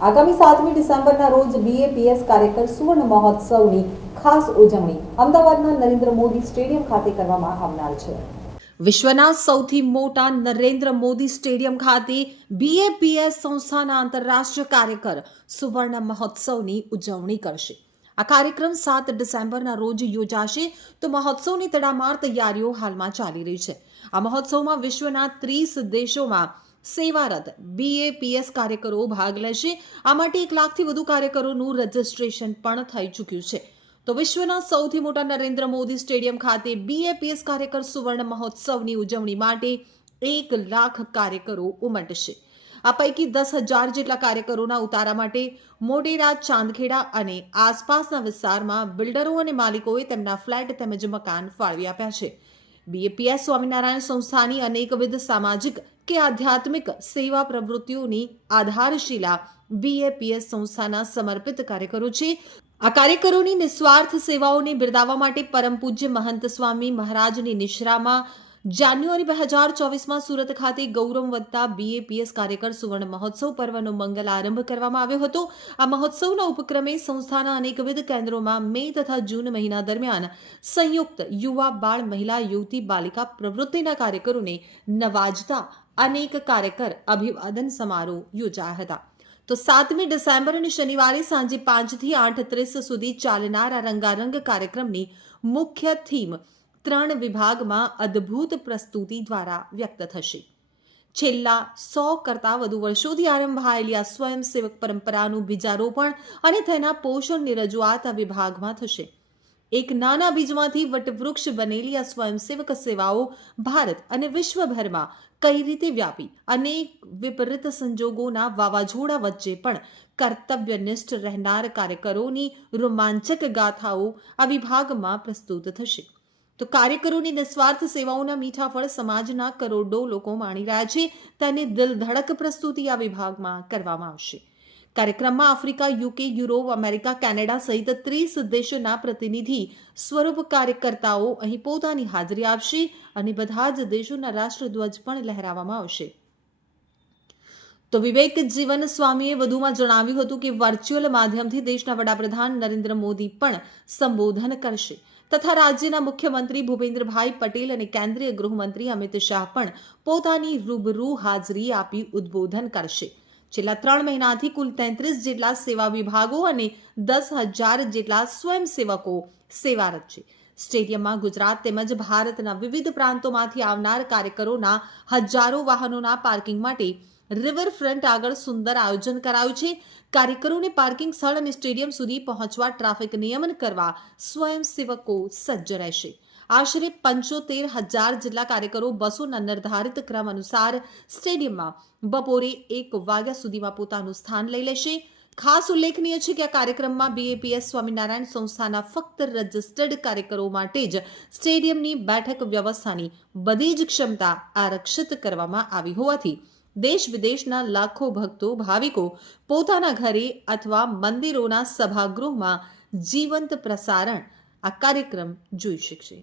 આગામી સાતમી ડિસેમ્બરના રોજ બીએપીએસ કાર્યકર સુવર્ણ મહોત્સવની ખાસ ઉજવણી અમદાવાદના નરેન્દ્ર મોદી સ્ટેડિયમ ખાતે કરવામાં આવનાર છે. વિશ્વના સૌથી મોટા નરેન્દ્ર મોદી સ્ટેડિયમ ખાતે બીએપીએસ સંસ્થાના આંતરરાષ્ટ્રીય કાર્યકર સુવર્ણ મહોત્સવની ઉજવણી કરશે. આ કાર્યક્રમ સાત ડિસેમ્બરના રોજ યોજાશે તો મહોત્સવની તડામાર તૈયારીઓ હાલમાં ચાલી રહી છે. આ મહોત્સવમાં વિશ્વના ત્રીસ દેશોમાં સેવારત. બીએપીએસ કાર્યકરો ભાગ લેશે. આ માટે એક લાખથી વધુ કાર્યકરોનું રજીસ્ટ્રેશન પણ થઈ ચૂક્યું છે. તો વિશ્વના સૌથી મોટા નરેન્દ્ર મોદી સ્ટેડિયમ ખાતે બીએપીએસ કાર્યકર સુવર્ણ મહોત્સવની ઉજવણી માટે એક લાખ કાર્યકરો ઉમટશે. આ પૈકી દસ હજાર જેટલા કાર્યકરોના ઉતારા માટે મોટેરા, ચાંદખેડા અને આસપાસના વિસ્તારમાં બિલ્ડરો અને માલિકોએ તેમના ફ્લેટ તેમજ મકાન ફાળવી આપ્યા છે. બીએપીએસ સ્વામિનારાયણ સંસ્થાની અનેકવિધ સામાજિક કે આધ્યાત્મિક સેવા પ્રવૃત્તિઓની આધારશિલા બીએપીએસ સંસ્થાના સમર્પિત કાર્યકરો છે. આ કાર્યકરોની નિસ્વાર્થ સેવાઓને બિરદાવવા માટે પરમ પૂજ્ય મહંત સ્વામી મહારાજની નિશ્રામાં જાન્યુઆરી બે હજાર ચોવીસમાં સુરત ખાતે ગૌરવ વધતા બીએપીએસ કાર્યકર સુવર્ણ મહોત્સવ પર્વનો મંગલ આરંભ કરવામાં આવ્યો હતો. આ મહોત્સવના ઉપક્રમે સંસ્થાના અનેકવિધ કેન્દ્રોમાં મે તથા જૂન મહિના દરમિયાન સંયુક્ત યુવા, બાળ, મહિલા, યુવતી, બાલિકા પ્રવૃત્તિના કાર્યકરોને નવાજતા અનેક કાર્યકર અભિવાદન સમારોહ યોજાયા હતા. તો સાતમી ડિસેમ્બર અને શનિવારે સાંજે પાંચથી આઠ ત્રીસ સુધી ચાલનાર આ રંગારંગ કાર્યક્રમની મુખ્ય થીમ ત્રણ વિભાગમાં અદ્ભુત પ્રસ્તુતિ દ્વારા વ્યક્ત થશે. છેલ્લા સો કરતાં વધુ વર્ષોથી આરંભાયેલી આ સ્વયંસેવક પરંપરાનું બીજારોપણ અને તેના પોષણની રજૂઆત આ વિભાગમાં થશે. એક નાના બીજમાંથી વટવૃક્ષ બનેલી આ સ્વયંસેવક સેવાઓ ભારત અને વિશ્વભરમાં કઈ રીતે વ્યાપી? અનેક વિપરીત સંજોગોના વાવાઝોડા વચ્ચે પણ કર્તવ્યનિષ્ઠ રહેનાર કાર્યકરોની રોમાંચક ગાથાઓ આ વિભાગમાં પ્રસ્તુત થશે. તો કાર્યકરોની નિસ્વાર્થ સેવાઓના મીઠા ફળ સમાજના કરોડો લોકો માણી રહ્યા છે. તેની દિલધડક પ્રસ્તુતિ આ વિભાગમાં કરવામાં આવશે. કાર્યક્રમમાં Africa, UK, Europe, America, Canada સહિત ત્રીસ દેશોના પ્રતિનિધિ, સ્વરૂપ કાર્યકર્તાઓ અહીં પોતાની હાજરી આપશે અને બધા જ દેશોના રાષ્ટ્રધ્વજ પણ લહેરાવવામાં આવશે. તો વિવેક જીવન સ્વામીએ વધુમાં જણાવ્યું હતું કે વર્ચ્યુઅલ માધ્યમથી દેશના વડાપ્રધાન નરેન્દ્ર મોદી પણ સંબોધન કરશે. તથા રાજ્યના મુખ્યમંત્રી ભૂપેન્દ્રભાઈ પટેલ અને કેન્દ્રીય ગૃહમંત્રી અમિત શાહ પણ પોતાની રૂબરૂ હાજરી આપી ઉદ્બોધન કરશે. છેલ્લા ત્રણ મહિનાથી કુલ તેત્રીસ જેટલા સેવા વિભાગો અને દસ હજાર જેટલા સ્વયંસેવકો સેવારત છે સ્ટેડિયમમાં ગુજરાત તેમજ ભારતના વિવિધ પ્રાંતોમાંથી આવનાર કાર્યકરોના હજારો વાહનોના પાર્કિંગ માટે રિવરફ્રન્ટ આગળ સુંદર આયોજન કરાયું છે. કાર્યકરોને પાર્કિંગ સ્થળ અને સ્ટેડિયમ સુધી પહોંચવા ટ્રાફિક નિયમન કરવા સ્વયંસેવકો સજ્જ રહેશે. આશરે પંચોતેર હજાર જેટલા કાર્યકરો બસોના નિર્ધારિત ક્રમ અનુસાર સ્ટેડિયમમાં બપોરે એક વાગ્યા સુધીમાં પોતાનું સ્થાન લઈ લેશે. ખાસ ઉલ્લેખનીય છે કે આ કાર્યક્રમમાં બીએપીએસ સ્વામિનારાયણ સંસ્થાના ફક્ત રજિસ્ટર્ડ કાર્યકરો માટે જ સ્ટેડિયમની બેઠક વ્યવસ્થાની બધી જ ક્ષમતા આરક્ષિત કરવામાં આવી હોવાથી દેશ વિદેશના લાખો ભક્તો, ભાવિકો પોતાના ઘરે અથવા મંદિરોના સભાગૃહમાં જીવંત પ્રસારણ આ કાર્યક્રમ જોઈ શકશે.